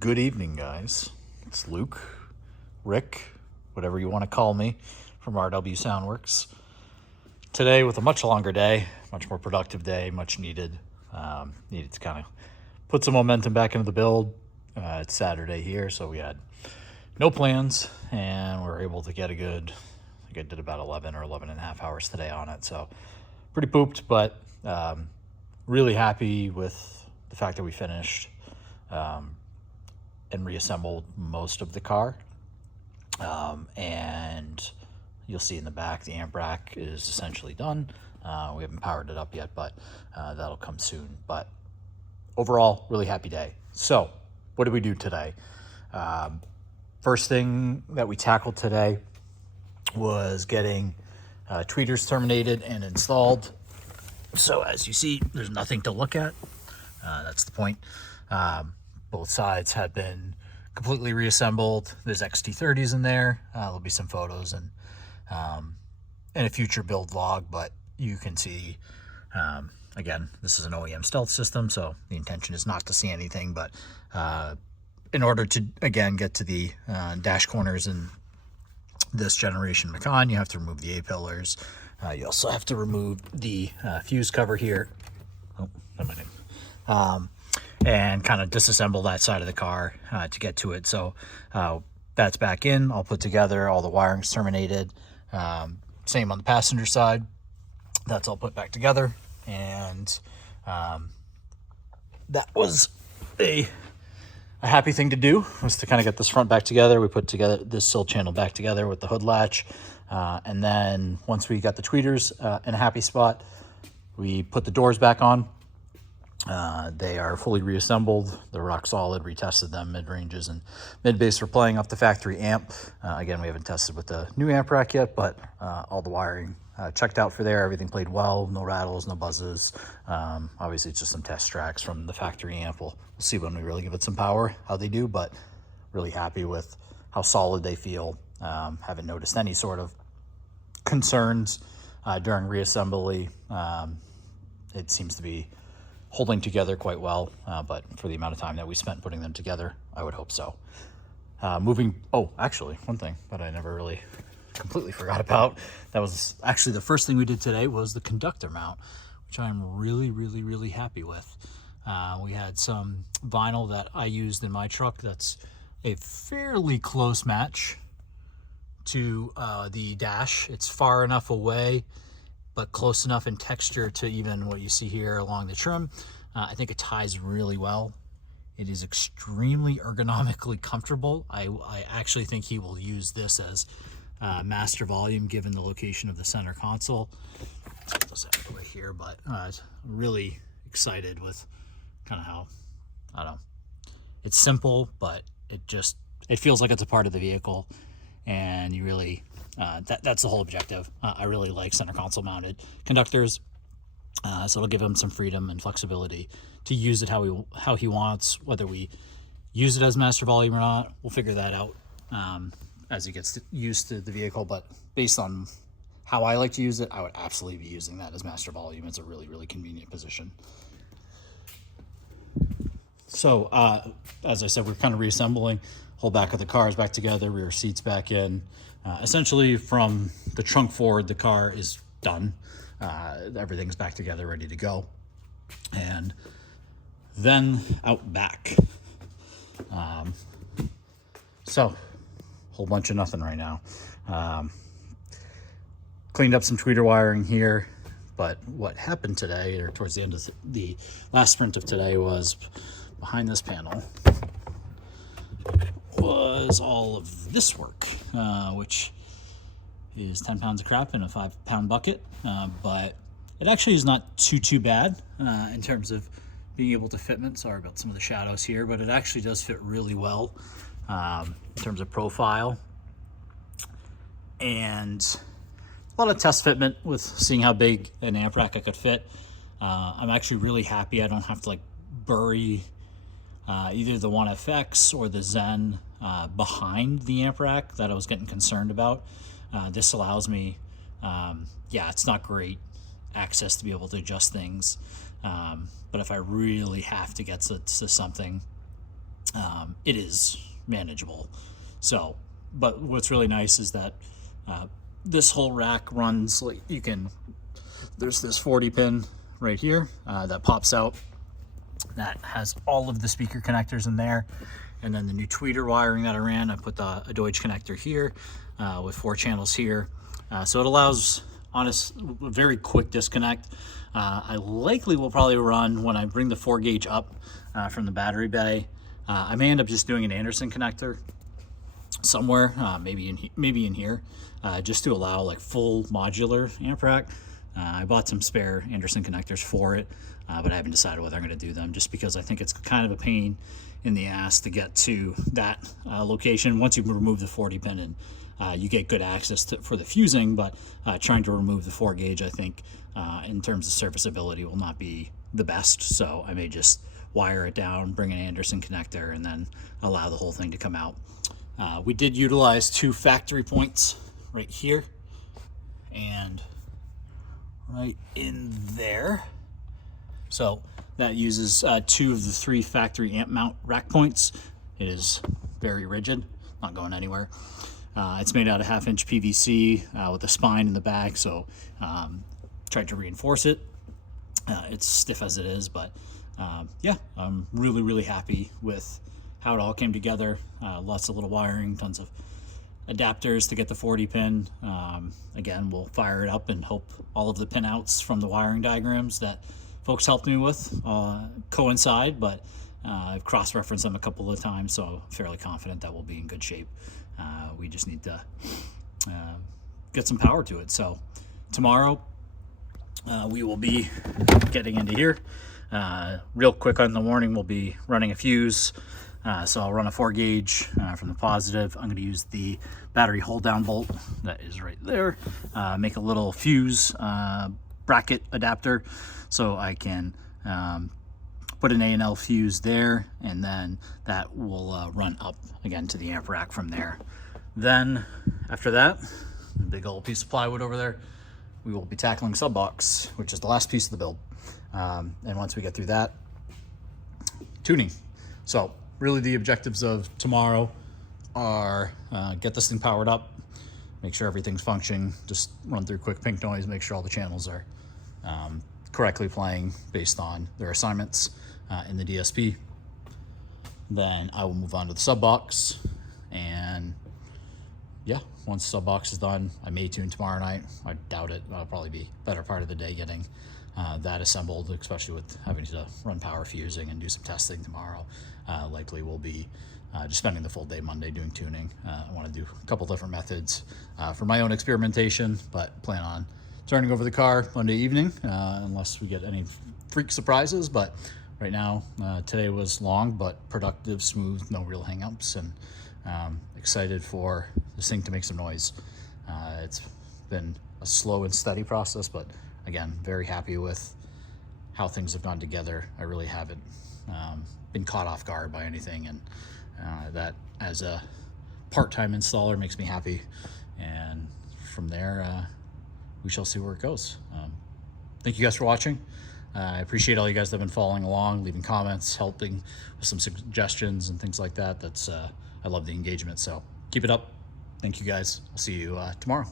Good evening, guys. It's Luke, Rick, whatever you want to call me, from RW Soundworks. Today with a much longer day, much more productive day, much needed. Needed to kind of put some momentum back into the build. It's Saturday here, so we had no plans, and we were able to get a good, I think I did about 11 or 11 and a half hours today on it. So pretty pooped, but really happy with the fact that we finished and reassembled most of the car. And you'll see in the back, the amp rack is essentially done. We haven't powered it up yet, but that'll come soon. But overall, really happy day. So what did we do today? First thing that we tackled today was getting tweeters terminated and installed. So as you see, there's nothing to look at. That's the point. Both sides had been completely reassembled. There's XT30s in there. There'll be some photos and a future build log, but you can see, again, this is an OEM stealth system, so the intention is not to see anything, but in order to, again, get to the dash corners in this generation Macan, you have to remove the A-pillars. You also have to remove the fuse cover here. Oh, not my name. And kind of disassemble that side of the car to get to it. So that's back in, all put together, all the wiring's terminated. Same on the passenger side. That's all put back together. And that was a happy thing to do, was to kind of get this front back together. We put together this sill channel back together with the hood latch. And then once we got the tweeters in a happy spot, we put the doors back on. They are fully reassembled. They're rock solid. Retested them mid-ranges and mid-bass for playing off the factory amp. Again, we haven't tested with the new amp rack yet, but all the wiring checked out for there. Everything played well. No rattles, no buzzes. Obviously, it's just some test tracks from the factory amp. We'll see when we really give it some power how they do, but really happy with how solid they feel. Haven't noticed any sort of concerns during reassembly. It seems to be holding together quite well, but for the amount of time that we spent putting them together, I would hope so. Actually, one thing that I never really completely forgot about, that was actually the first thing we did today, was the conductor mount, which I'm really happy with. We had some vinyl that I used in my truck that's a fairly close match to the dash. It's far enough away, but close enough in texture to even what you see here along the trim. I think it ties really well. It is extremely ergonomically comfortable. I actually think he will use this as master volume given the location of the center console. Let's put this out of the way here, but really excited with kind of how, I don't know, it's simple, but it feels like it's a part of the vehicle, and you really, that's the whole objective. I really like center console mounted conductors, so it'll give him some freedom and flexibility to use it how he wants. Whether we use it as master volume or not, we'll figure that out as he gets used to the vehicle. But based on how I like to use it, I would absolutely be using that as master volume. It's a really convenient position. So as I said, we're kind of reassembling. Whole back of the car is back together, rear seats back in. Essentially from the trunk forward, the car is done. Everything's back together, ready to go. And then out back. So, whole bunch of nothing right now. Cleaned up some tweeter wiring here, but what happened today, or towards the end of the last sprint of today, was behind this panel was all of this work, which is 10 pounds of crap in a 5-pound bucket, but it actually is not too bad in terms of being able to fitment. Sorry about some of the shadows here, but it actually does fit really well in terms of profile, and a lot of test fitment with seeing how big an amp rack I could fit. I'm actually really happy I don't have to bury either the 1FX or the Zen behind the amp rack that I was getting concerned about. This allows me, it's not great access to be able to adjust things, but if I really have to get to something, it is manageable. So, but what's really nice is that this whole rack runs, like, there's this 40 pin right here that pops out that has all of the speaker connectors in there, and then the new tweeter wiring that I ran, I put a Deutsch connector here with 4 channels here, so it allows a very quick disconnect. I likely will probably run, when I bring the 4 gauge up from the battery bay, I may end up just doing an Anderson connector somewhere, maybe in here, just to allow like full modular amp rack. I bought some spare Anderson connectors for it, but I haven't decided whether I'm going to do them, just because I think it's kind of a pain in the ass to get to that location. Once you remove the 40 pin, and you get good access for the fusing, but trying to remove the 4 gauge, I think in terms of serviceability will not be the best. So I may just wire it down, bring an Anderson connector, and then allow the whole thing to come out. We did utilize 2 factory points right here and right in there. So that uses 2 of the 3 factory amp mount rack points. It is very rigid, not going anywhere. It's made out of 1/2-inch PVC with a spine in the back, so tried to reinforce it. It's stiff as it is, but yeah, I'm really happy with how it all came together. Lots of little wiring, tons of adapters to get the 40 pin. Again, we'll fire it up and hope all of the pinouts from the wiring diagrams that folks helped me with coincide, but I've cross-referenced them a couple of times, so I'm fairly confident that we'll be in good shape. We just need to get some power to it. So tomorrow we will be getting into here. Real quick on the warning, we'll be running a fuse. So I'll run a 4 gauge from the positive. I'm going to use the battery hold down bolt that is right there. Make a little fuse bracket adapter so I can put an A&L fuse there, and then that will run up again to the amp rack from there. Then after that, big old piece of plywood over there, we will be tackling sub box, which is the last piece of the build. And once we get through that, tuning. So really the objectives of tomorrow are get this thing powered up, make sure everything's functioning, just run through quick pink noise, make sure all the channels are correctly playing based on their assignments in the DSP. Then I will move on to the sub box, and yeah, once the sub box is done, I may tune tomorrow night. I doubt it. I'll probably be better part of the day getting that assembled, especially with having to run power fusing and do some testing tomorrow. Likely will be just spending the full day Monday doing tuning. I want to do a couple different methods for my own experimentation, but plan on turning over the car Monday evening unless we get any freak surprises. But right now, today was long but productive, smooth, no real hang-ups, and excited for this thing to make some noise. It's been a slow and steady process, but again, very happy with how things have gone together. I really haven't been caught off guard by anything, and that as a part-time installer makes me happy. And from there, we shall see where it goes. Thank you guys for watching. I appreciate all you guys that have been following along, leaving comments, helping with some suggestions and things like that. I love the engagement, so keep it up. Thank you guys. I'll see you tomorrow.